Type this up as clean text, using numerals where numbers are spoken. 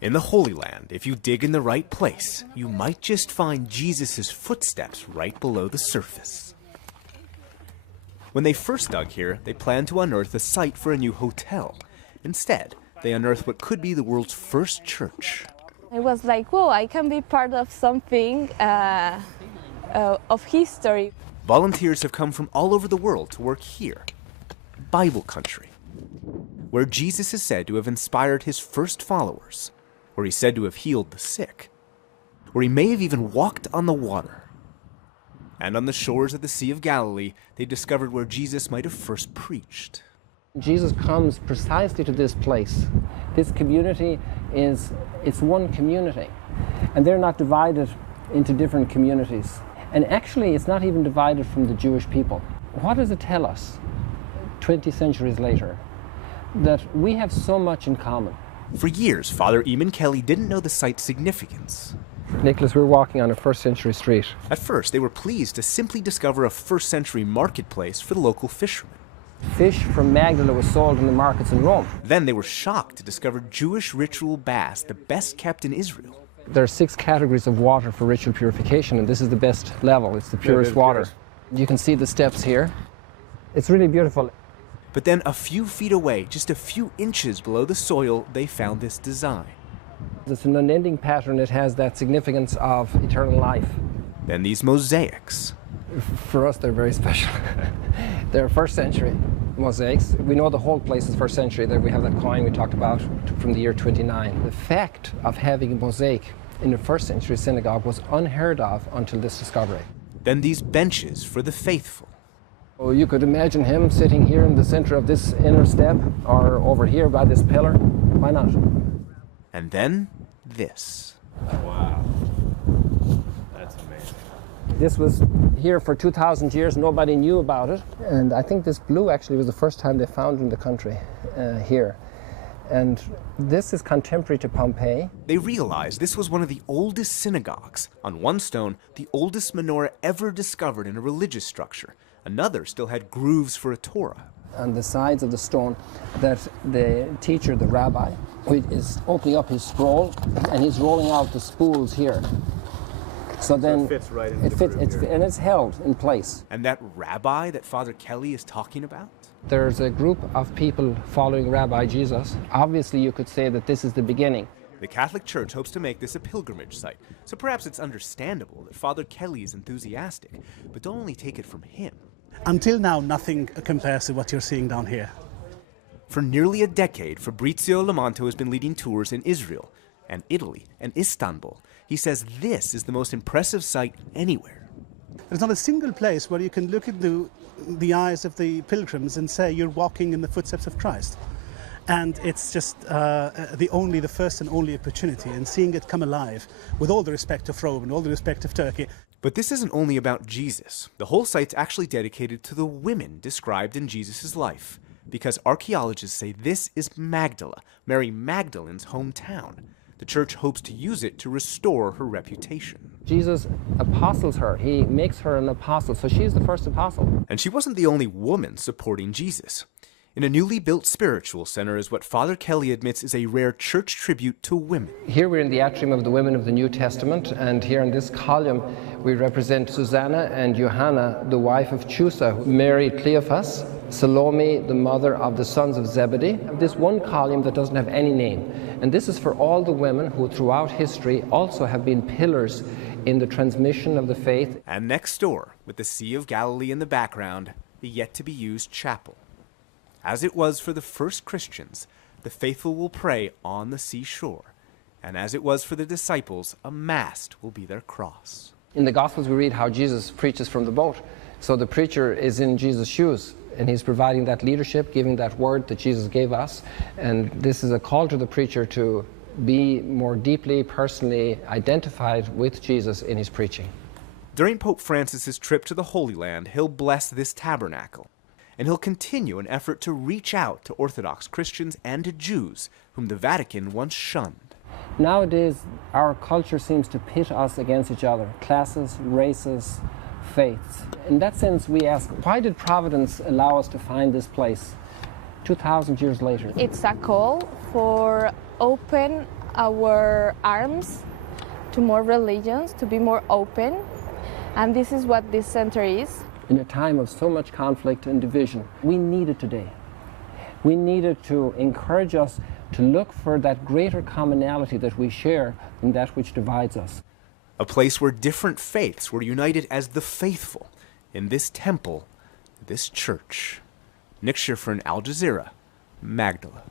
In the Holy Land, if you dig in the right place, you might just find Jesus' footsteps right below the surface. When they first dug here, they planned to unearth a site for a new hotel. Instead, they unearthed what could be the world's first church. I was like, whoa, I can be part of something of history. Volunteers have come from all over the world to work here, Bible country, where Jesus is said to have inspired his first followers, where he's said to have healed the sick, where he may have even walked on the water. And on the shores of the Sea of Galilee, they discovered where Jesus might have first preached. Jesus comes precisely to this place. This community it's one community, and they're not divided into different communities. And actually, it's not even divided from the Jewish people. What does it tell us 20 centuries later? That we have so much in common. For years, Father Imon Kelly didn't know the site's significance. Nicholas, we're walking on a first century street. At first, they were pleased to simply discover a first century marketplace for the local fishermen. Fish from Magdala was sold in the markets in Rome. Then they were shocked to discover Jewish ritual baths, the best kept in Israel. There are 6 categories of water for ritual purification, and this is the best level. It's the purest water. You can see the steps here. It's really beautiful. But then a few feet away, just a few inches below the soil, they found this design. It's an unending pattern. It has that significance of eternal life. Then these mosaics. For us, they're very special. They're first century mosaics. We know the whole place is first century. There we have that coin we talked about from the year 29. The fact of having a mosaic in the first century synagogue was unheard of until this discovery. Then these benches for the faithful. Oh, you could imagine him sitting here in the center of this inner step, or over here by this pillar. Why not? And then this. Wow. That's amazing. This was here for 2,000 years. Nobody knew about it. And I think this blue actually was the first time they found it in the country here. And this is contemporary to Pompeii. They realized this was one of the oldest synagogues. On one stone, the oldest menorah ever discovered in a religious structure. Another still had grooves for a Torah. On the sides of the stone, that the teacher, the rabbi, is opening up his scroll, and he's rolling out the spools here. So then it fits right into the groove here. And it's held in place. And that rabbi that Father Kelly is talking about? There's a group of people following Rabbi Jesus. Obviously, you could say that this is the beginning. The Catholic Church hopes to make this a pilgrimage site, so perhaps it's understandable that Father Kelly is enthusiastic, but don't only take it from him. Until now, nothing compares to what you're seeing down here. For nearly a decade, Fabrizio Lamonto has been leading tours in Israel and Italy and Istanbul. He says this is the most impressive site anywhere. There's not a single place where you can look into the eyes of the pilgrims and say you're walking in the footsteps of Christ. And it's just the first and only opportunity, and seeing it come alive with all the respect of Rome and all the respect of Turkey. But this isn't only about Jesus. The whole site's actually dedicated to the women described in Jesus' life, because archaeologists say this is Magdala, Mary Magdalene's hometown. The church hopes to use it to restore her reputation. Jesus apostles her. He makes her an apostle, so she's the first apostle. And she wasn't the only woman supporting Jesus. In a newly built spiritual center is what Father Kelly admits is a rare church tribute to women. Here we're in the atrium of the women of the New Testament, and here in this column we represent Susanna and Johanna, the wife of Chusa, Mary Cleophas, Salome, the mother of the sons of Zebedee. This one column that doesn't have any name, and this is for all the women who throughout history also have been pillars in the transmission of the faith. And next door, with the Sea of Galilee in the background, the yet-to-be-used chapel. As it was for the first Christians, the faithful will pray on the seashore. And as it was for the disciples, a mast will be their cross. In the Gospels we read how Jesus preaches from the boat. So the preacher is in Jesus' shoes, and he's providing that leadership, giving that word that Jesus gave us. And this is a call to the preacher to be more deeply, personally identified with Jesus in his preaching. During Pope Francis's trip to the Holy Land, he'll bless this tabernacle. And he'll continue an effort to reach out to Orthodox Christians and to Jews, whom the Vatican once shunned. Nowadays, our culture seems to pit us against each other, classes, races, faiths. In that sense, we ask, why did Providence allow us to find this place? 2,000 years later. It's a call for open our arms to more religions, to be more open. And this is what this center is. In a time of so much conflict and division, we need it today. We need it to encourage us to look for that greater commonality that we share in that which divides us. A place where different faiths were united as the faithful in this temple, this church. Nick Schifrin, Al Jazeera, Magdala.